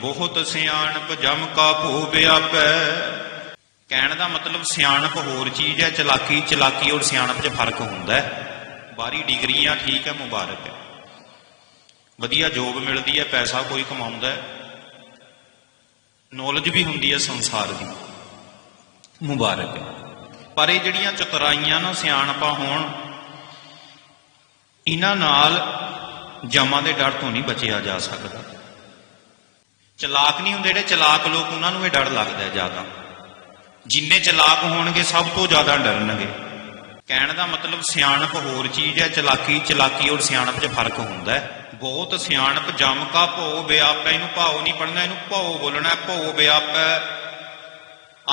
ਬਹੁਤ ਸਿਆਣਪ ਜਮ ਕਾ ਭੂ ਵਿਆਪੈ ਕਹਿਣ ਦਾ ਮਤਲਬ ਸਿਆਣਪ ਹੋਰ ਚੀਜ਼ ਹੈ, ਚਲਾਕੀ ਚਲਾਕੀ ਔਰ ਸਿਆਣਪ 'ਚ ਫ਼ਰਕ ਹੁੰਦਾ ਹੈ। ਬਾਹਰੀ ਡਿਗਰੀਆਂ ਠੀਕ ਹੈ, ਮੁਬਾਰਕ ਹੈ। ਵਧੀਆ ਜੋਬ ਮਿਲਦੀ ਹੈ, ਪੈਸਾ ਕੋਈ ਕਮਾਉਂਦਾ ਹੈ। ਨੌਲੇਜ ਵੀ ਹੁੰਦੀ ਹੈ ਸੰਸਾਰ ਦੀ। ਮੁਬਾਰਕ ਹੈ। ਪਰ ਇਹ ਜਿਹੜੀਆਂ ਚਤਰਾਈਆਂ ਨਾ ਸਿਆਣਪਾਂ ਹੋਣ, ਇਹਨਾਂ ਨਾਲ ਜਮਾਂ ਦੇ ਡਰ ਤੋਂ ਨਹੀਂ ਬਚਿਆ ਜਾ ਸਕਦਾ। ਚਲਾਕ ਨਹੀਂ ਹੁੰਦੇ ਜਿਹੜੇ ਚਲਾਕ ਲੋਕ, ਉਹਨਾਂ ਨੂੰ ਇਹ ਡਰ ਲੱਗਦਾ ਹੈ ਜ਼ਿਆਦਾ। ਜਿੰਨੇ ਚਲਾਕ ਹੋਣਗੇ, ਸਭ ਤੋਂ ਜ਼ਿਆਦਾ ਡਰਨਗੇ। ਕਹਿਣ ਦਾ ਮਤਲਬ ਸਿਆਣਪ ਹੋਰ ਚੀਜ਼ ਹੈ, ਚਲਾਕੀ ਚਲਾਕੀ ਔਰ ਸਿਆਣਪ 'ਚ ਫ਼ਰਕ ਹੁੰਦਾ ਹੈ। ਬਹੁਤ ਸਿਆਣਪ, ਜਮ ਕਾ ਭੋ ਬਿਆਪੈ, ਇਹਨੂੰ ਭਾਉ ਨਹੀਂ ਪੜਨਾ ਇਹਨੂੰ ਭੋ ਬੋਲਣਾ ਭੋ ਬਿਆਪੈ।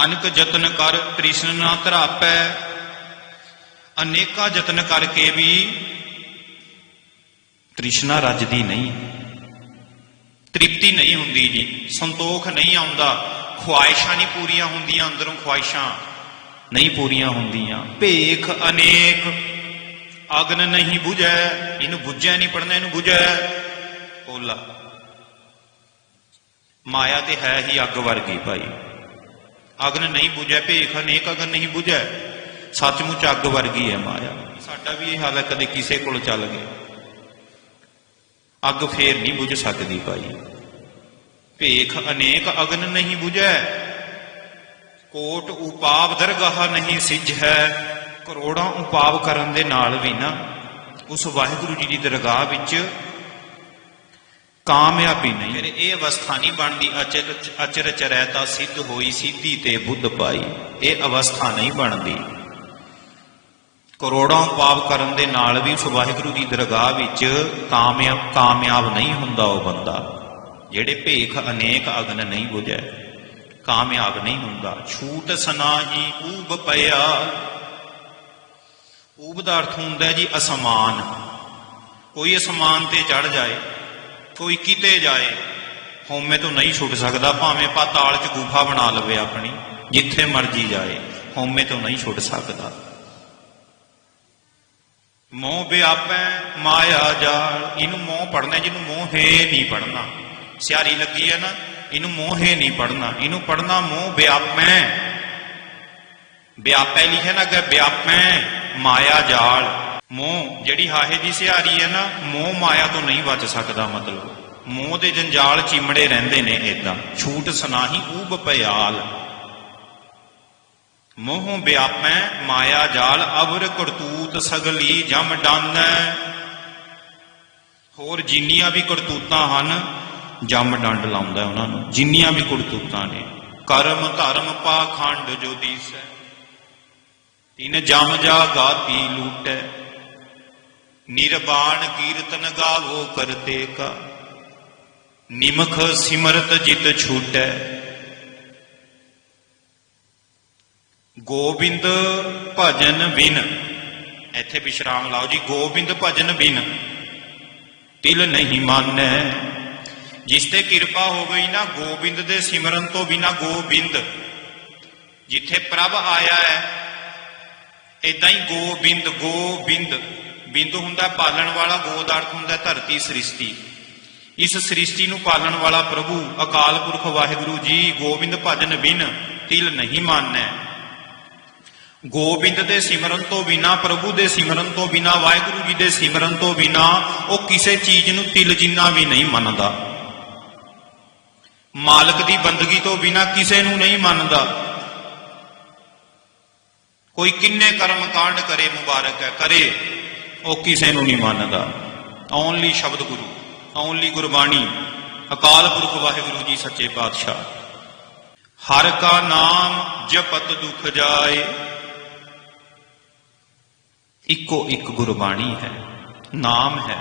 ਅਨਕ ਯਤਨ ਕਰ, ਤ੍ਰਿਸ਼ਨ ਨਾ ਧਰਾਪੈ। ਅਨੇਕਾਂ ਯਤਨ ਕਰਕੇ ਵੀ ਤ੍ਰਿਸ਼ਨਾ ਰੱਜਦੀ ਨਹੀਂ। ਤ੍ਰਿਪਤੀ ਨਹੀਂ ਹੁੰਦੀ ਜੀ, ਸੰਤੋਖ ਨਹੀਂ ਆਉਂਦਾ, ਖੁਆਇਸ਼ਾਂ ਨਹੀਂ ਪੂਰੀਆਂ ਹੁੰਦੀਆਂ, ਅੰਦਰੋਂ ਖੁਆਇਸ਼ਾਂ ਨਹੀਂ ਪੂਰੀਆਂ ਹੁੰਦੀਆਂ। ਭੇਖ ਅਨੇਕ, ਅਗਨ ਨਹੀਂ ਬੁਝੈ, ਇਹਨੂੰ 부ਝੈ ਨਹੀਂ ਪੜਨਾ ਇਹਨੂੰ ਬੁਝੈ। ਓਲਾ, ਮਾਇਆ ਤੇ ਹੈ ਹੀ ਅੱਗ ਵਰਗੀ ਭਾਈ। ਅਗਨ ਨਹੀਂ 부ਝੈ ਭੇਖ ਅਨੇਕ, ਅਗਨ ਨਹੀਂ ਬੁਝੈ। ਸੱਚਮੁੱਚ ਅੱਗ ਵਰਗੀ ਹੈ ਮਾਇਆ। ਸਾਡਾ ਵੀ ਇਹ ਹਾਲ ਹੈ, ਕਦੇ ਕਿਸੇ ਕੋਲ ਚੱਲ ਗਿਆ। ਅੱਗ ਫੇਰ ਨਹੀਂ ਬੁਝ ਸਕਦੀ ਭਾਈ। ਭੇਖ ਅਨੇਕ ਅਗਨ ਨਹੀਂ ਬੁਝੈ। ਕੋਟ ਉਪਾਵ ਦਰਗਾਹ ਨਹੀਂ ਸਿੱਝ ਹੈ। ਕਰੋੜਾਂ ਉਪਾਵ ਕਰਨ ਦੇ ਨਾਲ ਵੀ ਨਾ ਉਸ ਵਾਹਿਗੁਰੂ ਜੀ ਦੀ ਦਰਗਾਹ ਵਿੱਚ ਕਾਮਯਾਬੀ ਨਹੀਂ। ਫਿਰ ਇਹ ਅਵਸਥਾ ਨਹੀਂ ਬਣਦੀ, ਅਚਰ ਅਚਰ ਚਰੈਤਾ ਸਿੱਧ ਹੋਈ ਸਿੱਧੀ ਤੇ ਬੁੱਧ ਪਾਈ। ਇਹ ਅਵਸਥਾ ਨਹੀਂ ਬਣਦੀ। ਕਰੋੜਾਂ ਉਪਾਵ ਕਰਨ ਦੇ ਨਾਲ ਵੀ ਉਸ ਵਾਹਿਗੁਰੂ ਦੀ ਦਰਗਾਹ ਵਿੱਚ ਕਾਮਯਾਬ ਕਾਮਯਾਬ ਨਹੀਂ ਹੁੰਦਾ ਉਹ ਬੰਦਾ। ਜਿਹੜੇ ਭੇਖ ਅਨੇਕ ਅਗਨ ਨਹੀਂ ਬੁਝੈ, ਕਾਮਯਾਬ ਨਹੀਂ ਹੁੰਦਾ। ਛੂਟ ਸਨਾਹੀ ਊਬ ਪਿਆ। ਊਬ ਦਾ ਅਰਥ ਹੁੰਦਾ ਜੀ ਅਸਮਾਨ। ਕੋਈ ਅਸਮਾਨ ਤੇ ਚੜ ਜਾਏ, ਕੋਈ ਕਿਤੇ ਜਾਏ, ਹਉਮੈ ਤੋਂ ਨਹੀਂ ਛੁੱਟ ਸਕਦਾ, ਭਾਵੇਂ ਪਾਤਾਲ 'ਚ ਗੁਫਾ ਬਣਾ ਲਵੇ ਆਪਣੀ, ਜਿੱਥੇ ਮਰਜ਼ੀ ਜਾਏ, ਹਉਮੈ ਤੋਂ ਨਹੀਂ ਛੁੱਟ ਸਕਦਾ। ਮੋਹ ਵਿਆਪੈ ਮਾਇਆ ਜਾਲ। ਇਹਨੂੰ ਮੋਹ ਪੜਨਾ ਜਿਹਨੂੰ ਮੋਹ ਹੈ ਨਹੀਂ ਪੜਨਾ ਸਿਆਰੀ ਲੱਗੀ ਹੈ ਨਾ, ਇਹਨੂੰ ਮੋਹ ਹੈ ਨਹੀਂ ਪੜਨਾ ਇਹਨੂੰ ਪੜਨਾ ਮੋਹ ਵਿਆਪੈ। ਵਿਆਪੈ ਲਿਖਿਆ ਨਾ ਕਿ ਵਿਆਪੈ ਮਾਇਆ ਜਾਲ। ਮੋਹ, ਜਿਹੜੀ ਹਾਹੇ ਦੀ ਸਿਆਰੀ ਹੈ ਨਾ, ਮੋਹ ਮਾਇਆ ਤੋਂ ਨਹੀਂ ਬਚ ਸਕਦਾ ਮਤਲਬ। ਮੋਹ ਦੇ ਜੰਜਾਲ ਚਿਮੜੇ ਰਹਿੰਦੇ ਨੇ ਇਦਾਂ ਛੂਟ ਸੁਨਾਹੀ ਊਬ ਪਿਆਲ ਮੋਹ ਵਿਆਪੈ, ਮਾਇਆ ਜਾਲ, ਅਵਰ ਕਰਤੂਤ ਸਗਲੀ ਜਮ ਡਾਨੈ। ਹੋਰ ਜਿੰਨੀਆਂ ਵੀ ਕਰਤੂਤਾਂ ਹਨ, ਜਮ ਡੰਡ ਲਾਉਂਦਾ ਉਹਨਾਂ ਨੂੰ। ਜਿੰਨੀਆਂ ਵੀ ਕਰਤੂਤਾਂ ਨੇ, ਕਰਮ ਧਰਮ ਪਾਖੰਡ ਜੋ ਦੀਸੈ। ਤਿਨ ਜਮ ਜਾ ਗਾਤੀ ਲੂਟੈ, ਨਿਰਬਾਣ ਕੀਰਤਨ ਗਾਵੋ ਕਰਤੇ ਕਾ ਨਿਮਖ ਸਿਮਰਤ ਜਿਤ ਛੂਟੈ ਗੋਬਿੰਦ ਭਜਨ ਬਿਨ। ਇੱਥੇ ਵਿਸ਼ਰਾਮ ਲਾਓ ਜੀ, ਗੋਬਿੰਦ ਭਜਨ ਬਿਨ। ਤਿਲ ਨਹੀਂ ਮਾਨੈ। ਜਿਸ ਤੇ ਕਿਰਪਾ ਹੋ ਗਈ ਨਾ ਗੋਬਿੰਦ ਦੇ ਸਿਮਰਨ ਤੋਂ ਬਿਨਾ ਗੋਬਿੰਦ। ਜਿੱਥੇ ਪ੍ਰਭ ਆਇਆ ਹੈ ਇਦਾਂ ਹੀ ਗੋਬਿੰਦ ਗੋਬਿੰਦ। ਬਿੰਦ ਹੁੰਦਾ ਪਾਲਣ ਵਾਲਾ ਗੋ ਦਾ ਅਰਥ ਹੁੰਦਾ ਧਰਤੀ ਸ੍ਰਿਸ਼ਟੀ। ਇਸ ਸ੍ਰਿਸ਼ਟੀ ਨੂੰ ਪਾਲਣ ਵਾਲਾ ਪ੍ਰਭੂ ਅਕਾਲ ਪੁਰਖ ਵਾਹਿਗੁਰੂ ਜੀ, ਗੋਬਿੰਦ ਭਜਨ ਬਿਨ, ਤਿਲ ਨਹੀਂ ਮਾਨੈ। ਗੋਬਿੰਦ ਦੇ ਸਿਮਰਨ ਤੋਂ ਬਿਨਾ, ਪ੍ਰਭੂ ਦੇ ਸਿਮਰਨ ਤੋਂ ਬਿਨਾ, ਵਾਹਿਗੁਰੂ ਜੀ ਦੇ ਸਿਮਰਨ ਤੋਂ ਬਿਨਾ, ਉਹ ਕਿਸੇ ਚੀਜ਼ ਨੂੰ ਤਿਲ ਜਿੰਨਾ ਵੀ ਨਹੀਂ ਮੰਨਦਾ। ਮਾਲਕ ਦੀ ਬੰਦਗੀ ਤੋਂ ਬਿਨਾ ਕਿਸੇ ਨੂੰ ਨਹੀਂ ਮੰਨਦਾ। ਕੋਈ ਕਿੰਨੇ ਕਰਮ ਕਾਂਡ ਕਰੇ, ਮੁਬਾਰਕ ਹੈ, ਕਰੇ, ਉਹ ਕਿਸੇ ਨੂੰ ਨਹੀਂ ਮੰਨਦਾ। ਓਨਲੀ ਸ਼ਬਦ ਗੁਰੂ ਓਨਲੀ ਗੁਰਬਾਣੀ, ਅਕਾਲ ਪੁਰਖ ਵਾਹਿਗੁਰੂ ਜੀ ਸੱਚੇ ਪਾਤਸ਼ਾਹ। ਹਰ ਕਾ ਨਾਮ ਜਪਤ ਦੁਖ ਜਾਏ ਇੱਕੋ ਇੱਕ ਗੁਰਬਾਣੀ ਹੈ, ਨਾਮ ਹੈ,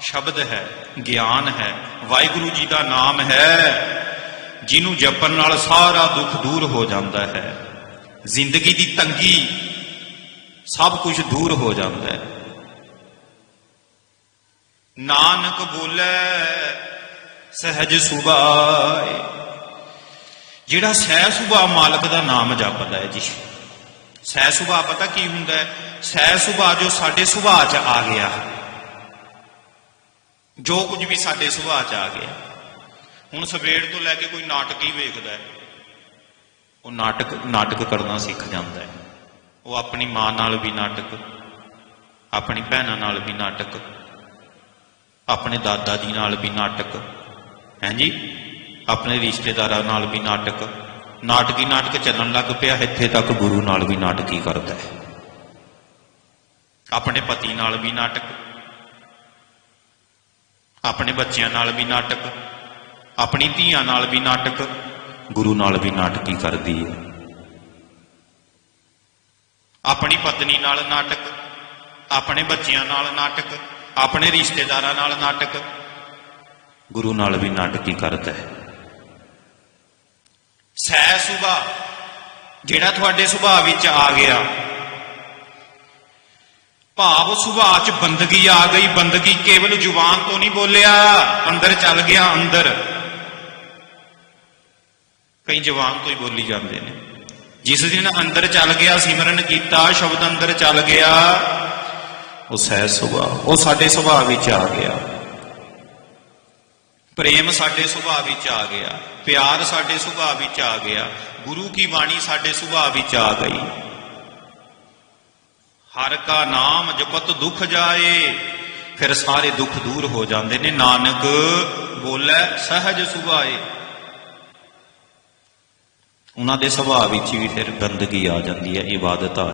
ਸ਼ਬਦ ਹੈ, ਗਿਆਨ ਹੈ, ਵਾਹਿਗੁਰੂ ਜੀ ਦਾ ਨਾਮ ਹੈ, ਜਿਹਨੂੰ ਜਪਣ ਨਾਲ ਸਾਰਾ ਦੁੱਖ ਦੂਰ ਹੋ ਜਾਂਦਾ ਹੈ, ਜ਼ਿੰਦਗੀ ਦੀ ਤੰਗੀ ਸਭ ਕੁਝ ਦੂਰ ਹੋ ਜਾਂਦਾ ਹੈ। ਨਾਨਕ ਬੋਲੇ, ਸਹਿਜ ਸੁਭਾਏ, ਜਿਹੜਾ ਸਹਿ ਸੁਭਾ ਮਾਲਕ ਦਾ ਨਾਮ ਜਪਦਾ ਹੈ ਜੀ। ਸਹਿ ਸੁਭਾ ਪਤਾ ਕੀ ਹੁੰਦਾ ਹੈ? ਸਹਿ ਸੁਭਾ ਜੋ ਸਾਡੇ ਸੁਭਾਅ ਚ ਆ ਗਿਆ, ਜੋ ਕੁਝ ਵੀ ਸਾਡੇ ਸੁਭਾਅ ਚ ਆ ਗਿਆ। ਹੁਣ ਸਵੇਰ ਤੋਂ ਲੈ ਕੇ ਕੋਈ ਨਾਟਕ ਹੀ ਵੇਖਦਾ ਹੈ। ਉਹ ਨਾਟਕ ਨਾਟਕ ਕਰਨਾ ਸਿੱਖ ਜਾਂਦਾ ਹੈ। ਉਹ ਆਪਣੀ ਮਾਂ ਨਾਲ ਵੀ ਨਾਟਕ, ਆਪਣੀ ਭੈਣਾਂ ਨਾਲ ਵੀ ਨਾਟਕ, ਆਪਣੇ ਦਾਦਾ ਜੀ ਨਾਲ ਵੀ ਨਾਟਕ ਹੈਂਜੀ ਆਪਣੇ ਰਿਸ਼ਤੇਦਾਰਾਂ ਨਾਲ ਵੀ ਨਾਟਕ। ਨਾਟਕੀ ਨਾਟਕ ਚੱਲਣ ਲੱਗ ਪਿਆ, ਇੱਥੇ ਤੱਕ ਗੁਰੂ ਨਾਲ ਵੀ ਨਾਟਕੀ ਕਰਦਾ ਹੈ। ਆਪਣੇ ਪਤੀ ਨਾਲ ਵੀ ਨਾਟਕ, ਆਪਣੇ ਬੱਚਿਆਂ ਨਾਲ ਵੀ ਨਾਟਕ, ਆਪਣੀ ਧੀਆਂ ਨਾਲ ਵੀ ਨਾਟਕ, ਗੁਰੂ ਨਾਲ ਵੀ ਨਾਟਕੀ ਕਰਦੀ ਹੈ। ਆਪਣੀ ਪਤਨੀ ਨਾਲ ਨਾਟਕ, ਆਪਣੇ ਬੱਚਿਆਂ ਨਾਲ ਨਾਟਕ, ਆਪਣੇ ਰਿਸ਼ਤੇਦਾਰਾਂ ਨਾਲ ਨਾਟਕ, ਗੁਰੂ ਨਾਲ ਵੀ ਨਾਟਕੀ ਕਰਦਾ ਹੈ। ਸਹਿ ਸੁਭਾ ਜਿਹੜਾ ਤੁਹਾਡੇ ਸੁਭਾਅ ਵਿੱਚ ਆ ਗਿਆ। ਭਾਵ ਸੁਭਾਅ ਚ ਬੰਦਗੀ ਆ ਗਈ, ਬੰਦਗੀ ਕੇਵਲ ਜ਼ੁਬਾਨ ਤੋਂ ਨਹੀਂ ਬੋਲਿਆ, ਅੰਦਰ ਚੱਲ ਗਿਆ, ਅੰਦਰ। ਕਈ ਜ਼ੁਬਾਨ ਤੋਂ ਹੀ ਬੋਲੀ ਜਾਂਦੇ ਨੇ। ਜਿਸ ਦਿਨ ਅੰਦਰ ਚੱਲ ਗਿਆ, ਸਿਮਰਨ ਕੀਤਾ, ਸ਼ਬਦ ਅੰਦਰ ਚੱਲ ਗਿਆ, ਉਹ ਸਹਿ ਸੁਭਾਅ, ਉਹ ਸਾਡੇ ਸੁਭਾਅ ਵਿੱਚ ਆ ਗਿਆ। ਪ੍ਰੇਮ ਸਾਡੇ ਸੁਭਾਅ ਵਿੱਚ ਆ ਗਿਆ, ਪਿਆਰ ਸਾਡੇ ਸੁਭਾਅ ਵਿੱਚ ਆ ਗਿਆ, ਗੁਰੂ ਕੀ ਬਾਣੀ ਸਾਡੇ ਸੁਭਾਅ ਵਿੱਚ ਆ ਗਈ। ਹਰ ਕਾ ਨਾਮ ਜਪਤ ਦੁਖ ਜਾਏ, ਫਿਰ ਸਾਰੇ ਦੁੱਖ ਦੂਰ ਹੋ ਜਾਂਦੇ ਨੇ। ਨਾਨਕ ਬੋਲੇ, ਸਹਜ ਸੁਭਾਏ। ਉਹਨਾਂ ਦੇ ਸੁਭਾਅ ਵਿੱਚ ਵੀ ਫਿਰ ਗੰਦਗੀ ਆ ਜਾਂਦੀ ਹੈ ਇਬਾਦਤ ਆ